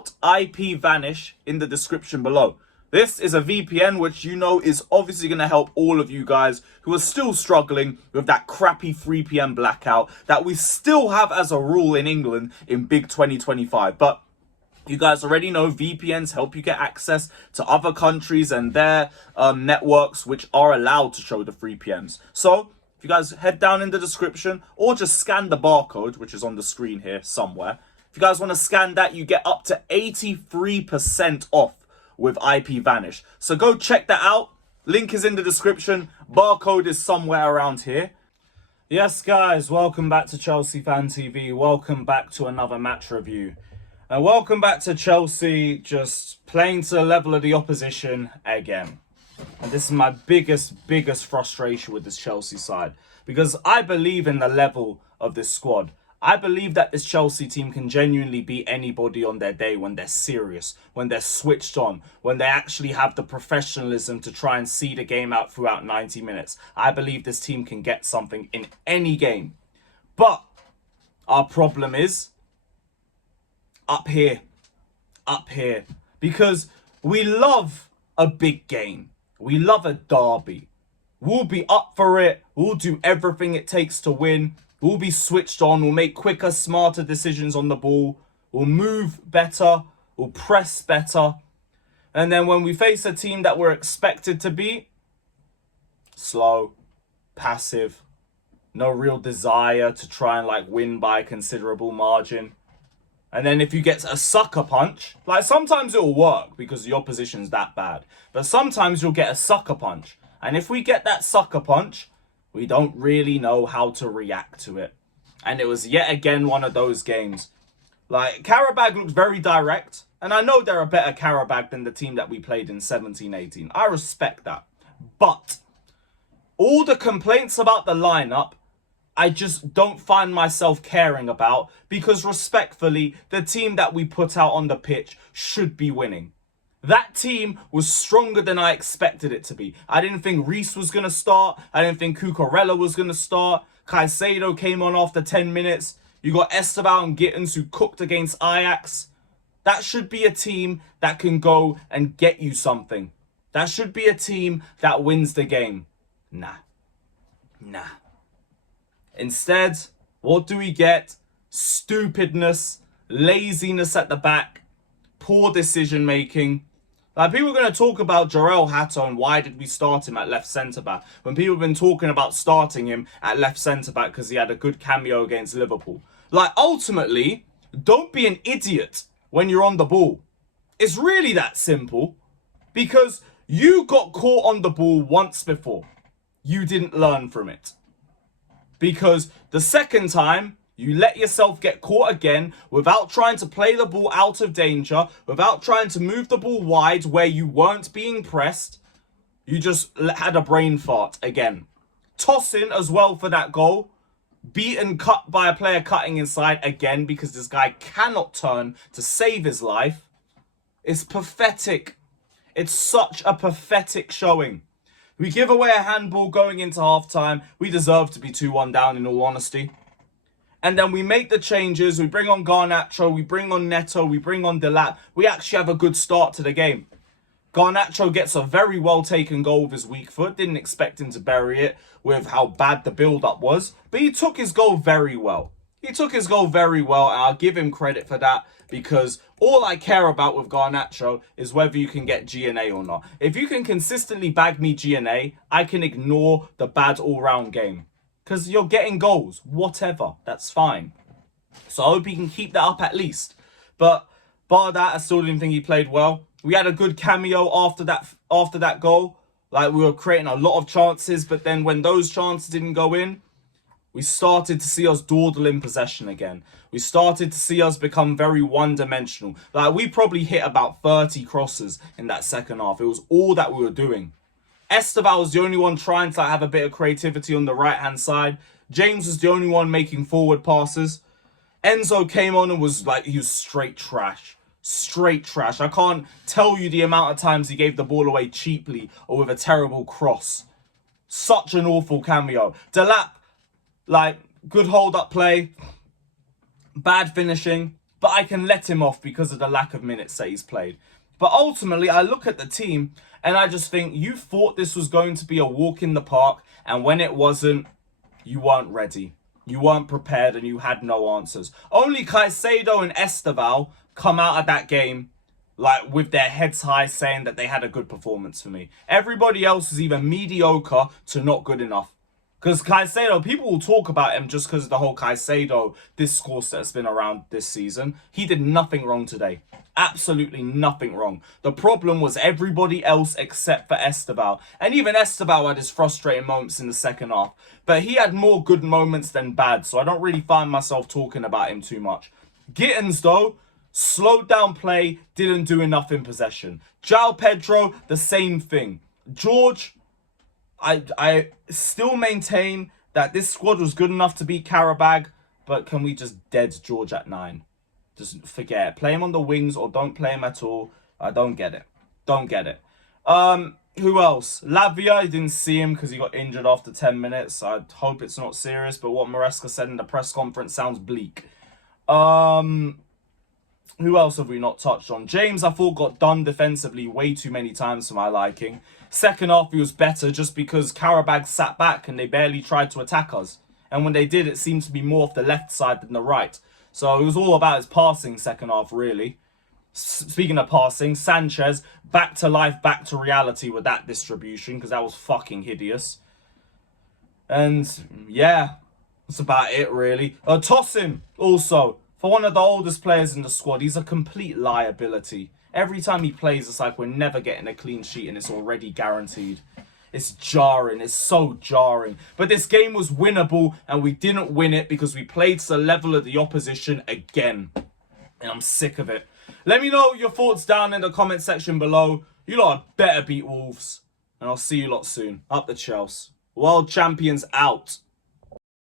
out IP Vanish in the description below. This is a VPN which you know is obviously going to help all of you guys who are still struggling with that crappy 3 PM blackout that we still have as a rule in England in big 2025. But you guys already know VPNs help you get access to other countries and their networks which are allowed to show the 3 PMs. So if you guys head down in the description or just scan the barcode, which is on the screen here somewhere. If you guys want to scan that, you get up to 83% off with IP Vanish. So go check that out. Link is in the description. Barcode is somewhere around here. Yes, guys, welcome back to Chelsea Fan TV. Welcome back to another match review. And welcome back to Chelsea just playing to the level of the opposition again. And this is my biggest frustration with this Chelsea side. Because I believe in the level of this squad. I believe that this Chelsea team can genuinely beat anybody on their day when they're serious, when they're switched on, when they actually have the professionalism to try and see the game out throughout 90 minutes. I believe this team can get something in any game. But our problem is up here. Because we love a big game. We love a derby. We'll be up for it. We'll do everything it takes to win. We'll be switched on. We'll make quicker, smarter decisions on the ball. We'll move better. We'll press better. And then when we face a team that we're expected to beat, slow, passive, no real desire to try and win by a considerable margin. And then if you get a sucker punch, sometimes it'll work because the opposition's that bad. But sometimes you'll get a sucker punch. And if we get that sucker punch, we don't really know how to react to it. And it was yet again one of those games. Qarabag looked very direct. And I know they're a better Qarabag than the team that we played in 17-18. I respect that. But all the complaints about the lineup, I just don't find myself caring about. Because respectfully, the team that we put out on the pitch should be winning. That team was stronger than I expected it to be. I didn't think Reece was going to start. I didn't think Cucurella was going to start. Caicedo came on after 10 minutes. You got Esteban and Gittins who cooked against Ajax. That should be a team that can go and get you something. That should be a team that wins the game. Nah. Instead, what do we get? Stupidness, laziness at the back, poor decision making. People are going to talk about Jarell Hato and why did we start him at left centre-back when people have been talking about starting him at left centre-back because he had a good cameo against Liverpool. Ultimately, don't be an idiot when you're on the ball. It's really that simple because you got caught on the ball once before. You didn't learn from it. Because the second time, you let yourself get caught again without trying to play the ball out of danger, without trying to move the ball wide where you weren't being pressed. You just had a brain fart again. Tossing as well for that goal. Beaten, cut by a player cutting inside again because this guy cannot turn to save his life. It's pathetic. It's such a pathetic showing. We give away a handball going into half-time. We deserve to be 2-1 down in all honesty. And then we make the changes. We bring on Garnacho. We bring on Neto. We bring on Delap. We actually have a good start to the game. Garnacho gets a very well-taken goal with his weak foot. Didn't expect him to bury it with how bad the build-up was. But he took his goal very well. And I'll give him credit for that because all I care about with Garnacho is whether you can get GNA or not. If you can consistently bag me GNA, I can ignore the bad all-round game. Because you're getting goals. Whatever. That's fine. So I hope he can keep that up at least. But bar that, I still didn't think he played well. We had a good cameo after that goal. We were creating a lot of chances. But then when those chances didn't go in, we started to see us dawdle in possession again. We started to see us become very one-dimensional. We probably hit about 30 crosses in that second half. It was all that we were doing. Esteban was the only one trying to have a bit of creativity on the right-hand side. James was the only one making forward passes. Enzo came on and was he was straight trash. Straight trash. I can't tell you the amount of times he gave the ball away cheaply or with a terrible cross. Such an awful cameo. Delap, good hold-up play. Bad finishing. but I can let him off because of the lack of minutes that he's played. But ultimately, I look at the team and I just think you thought this was going to be a walk in the park, and when it wasn't, you weren't ready. You weren't prepared and you had no answers. Only Caicedo and Esteval come out of that game like with their heads high, saying that they had a good performance for me. Everybody else is either mediocre to not good enough. Because Caicedo, people will talk about him just because of the whole Caicedo discourse that's been around this season. He did nothing wrong today. Absolutely nothing wrong. The problem was everybody else except for Esteval. And even Esteval had his frustrating moments in the second half. But he had more good moments than bad, so I don't really find myself talking about him too much. Gittins, though, slowed down play, didn't do enough in possession. João Pedro, the same thing. George, I still maintain that this squad was good enough to beat Qarabag, but can we just dead George at 9? Just forget it. Play him on the wings or don't play him at all. I don't get it. Don't get it. Who else? Lavia, I didn't see him because he got injured after 10 minutes. I hope it's not serious, but what Maresca said in the press conference sounds bleak. Who else have we not touched on? James, I thought, got done defensively way too many times for my liking. Second half, he was better just because Qarabag sat back and they barely tried to attack us. And when they did, it seemed to be more off the left side than the right. So it was all about his passing second half, really. Speaking of passing, Sanchez, back to life, back to reality with that distribution, because that was fucking hideous. And, yeah, that's about it, really. Tosin, also. For one of the oldest players in the squad, he's a complete liability. Every time he plays, it's like we're never getting a clean sheet and it's already guaranteed. It's jarring. It's so jarring. But this game was winnable and we didn't win it because we played to the level of the opposition again. And I'm sick of it. Let me know your thoughts down in the comment section below. You lot better beat Wolves. And I'll see you lot soon. Up the Chelsea. World champions out.